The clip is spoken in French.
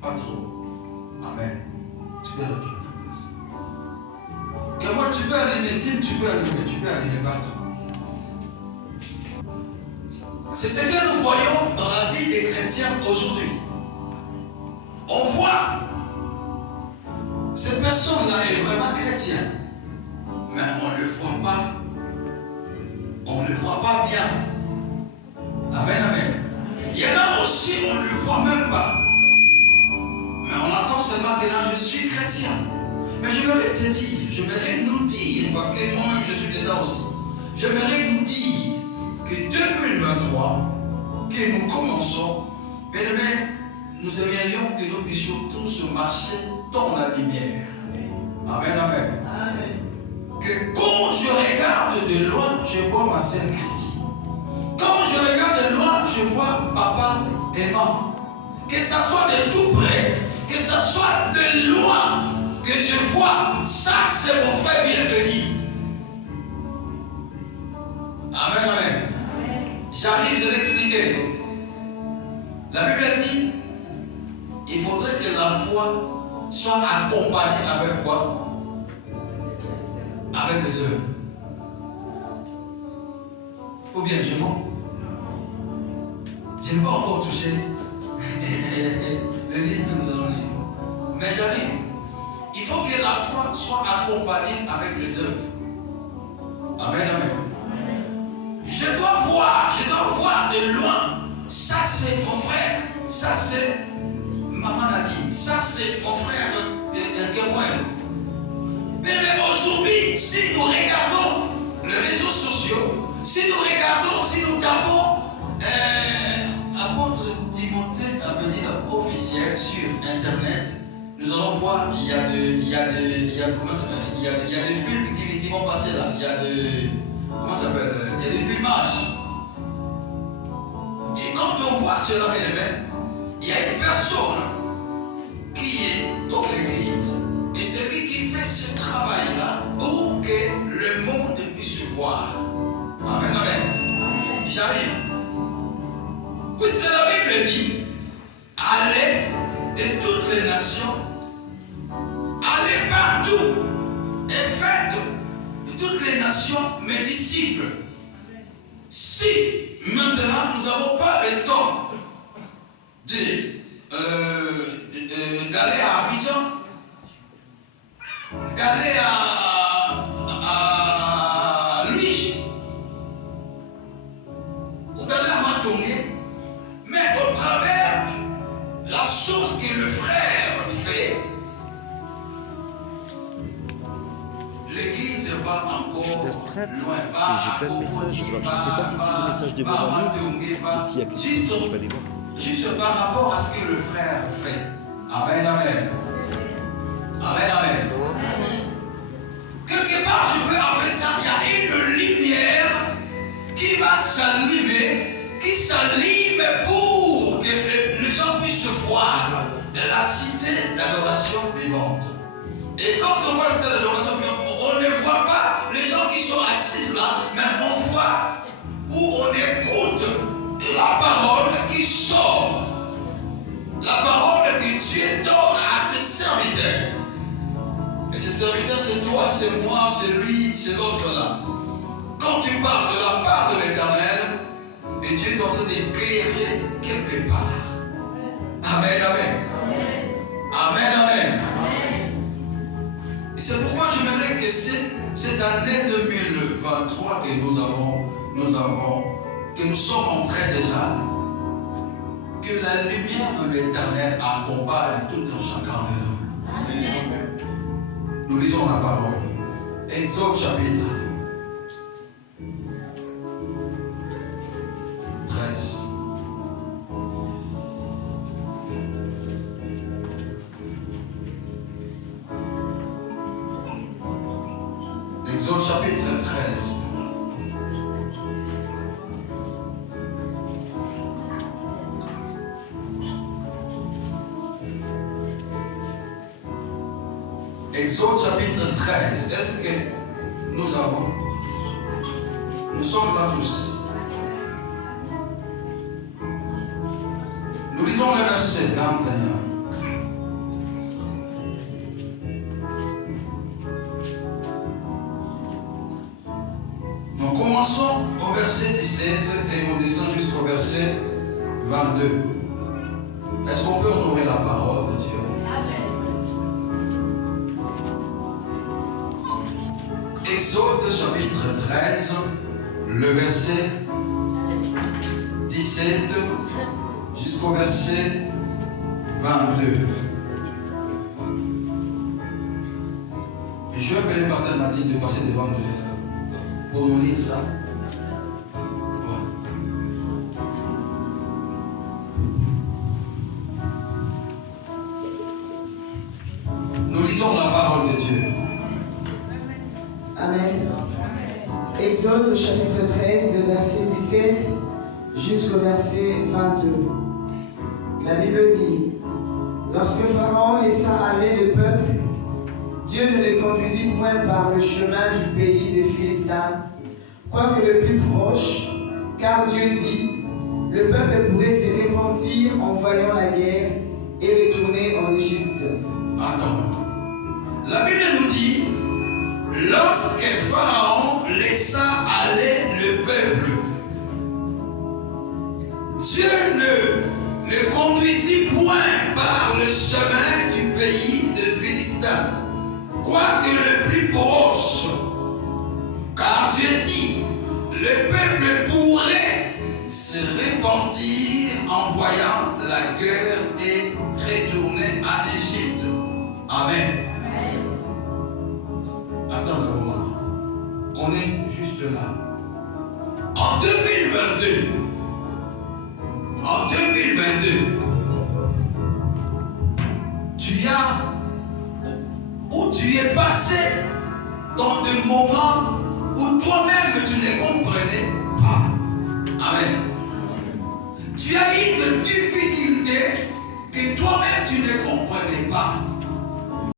Pas trop. Amen. Tu peux aller sur ta place. Que moi, tu peux aller médecine, tu peux aller partout. C'est ce que nous voyons dans la vie des chrétiens aujourd'hui. On voit cette personne-là est vraiment chrétienne, mais on ne le voit pas. On ne le voit pas bien. Amen, amen. Il y en a aussi, on ne le voit même pas. Mais on attend seulement que là, je suis chrétien. Mais j'aimerais te dire, j'aimerais nous dire, parce que moi-même je suis dedans aussi, j'aimerais nous dire que 2023, que nous commençons, bien aimé, nous aimerions que nous puissions tous marcher dans la lumière. Amen, amen. Amen. Que quand je regarde de loin, je vois ma Sainte Christine. Quand je regarde de loin, je vois papa et maman. Que ça soit de tout près, que ça soit de loin, que je vois, ça c'est mon frère bienvenu. Amen, amen. Amen. J'arrive de l'expliquer. La Bible dit, il faudrait que la foi soit accompagnée avec quoi? Avec les œuvres. Ou bien je mens. Je n'ai pas encore touché le livre que nous allons lire. Mais j'arrive. Il faut que la foi soit accompagnée avec les œuvres. Amen, amen. Je dois voir de loin. Ça c'est mon frère. Ça c'est maman Nadine. Ça c'est mon frère Kerouel. Mais aujourd'hui, si nous regardons les réseaux sociaux, si nous tapons apôtre Timothée à venir officiel sur internet, nous allons voir, il y a des films qui vont passer là. Il y a des filmages. Et quand on voit cela, il y a une personne qui est dans l'église. Et c'est lui qui fait ce travail-là pour que le monde puisse voir. Amen, amen. J'arrive. Puisque la Bible dit, allez de toutes les nations, allez partout et faites de toutes les nations mes disciples. Si maintenant nous n'avons pas le temps d'aller à Abidjan, d'aller à Luigi ou d'aller à Matongé, mais au travers la chose que le frère fait, l'église va encore. Je suis d'Astrat et j'ai plein de messages. Alors je ne sais pas si c'est des messages de mon ami ou s'il y a quelque chose, je vais aller voir. Juste par rapport à ce que le frère fait. Amen, amen. Amen, amen. Quelque part, je peux appeler ça, il y a une lumière qui va s'allumer, qui s'allume pour que les gens puissent voir la cité d'adoration vivante. Et quand on voit la cité d'adoration vivante, on ne voit pas les gens qui sont assis là, mais on voit où on écoute la parole qui sort. La parole que Dieu donne à ses serviteurs. Et ces serviteurs, c'est toi, c'est moi, c'est lui, c'est l'autre là. Quand tu parles de la part de l'Éternel, et Dieu est en train d'éclairer quelque part. Amen, amen. Amen, amen. Et c'est pourquoi j'aimerais que cette année 2023 que nous sommes en train déjà, que la lumière de l'Éternel accompagne tout un chacun de nous. Amen. Nous lisons la parole. Exode chapitre 13. Exode chapitre 13. Exode chapitre 13. Est-ce que nous sommes là tous? Nous lisons le verset 21. verset 17 et on descend jusqu'au verset 22. Est-ce qu'on peut honorer la parole de Dieu? Exode chapitre 13, le verset 17 jusqu'au verset 22. Et je vais appeler le pasteur Nadine de passer devant nous pour nous lire ça. Nous lisons la parole de Dieu. Amen. Exode chapitre 13, le verset 17 jusqu'au verset 22. La Bible dit: Lorsque Pharaon laissa aller le peuple, Dieu ne les conduisit point par le chemin du pays des Philistins, quoique le plus proche, car Dieu dit: le peuple pourrait se repentir en voyant la guerre et retourner en Égypte. Attends. La Bible nous dit: lorsque Pharaon laissa aller le peuple, Dieu ne le conduisit point par le chemin du pays de Philistins, quoique le plus proche, car Dieu dit: le peuple pourrait se repentir en voyant la guerre et retourner en Égypte. Amen. Attends un moment. On est juste là. En 2022, tu es passé dans des moments où toi-même tu ne comprenais pas. Amen. Tu as eu des difficultés que toi-même tu ne comprenais pas.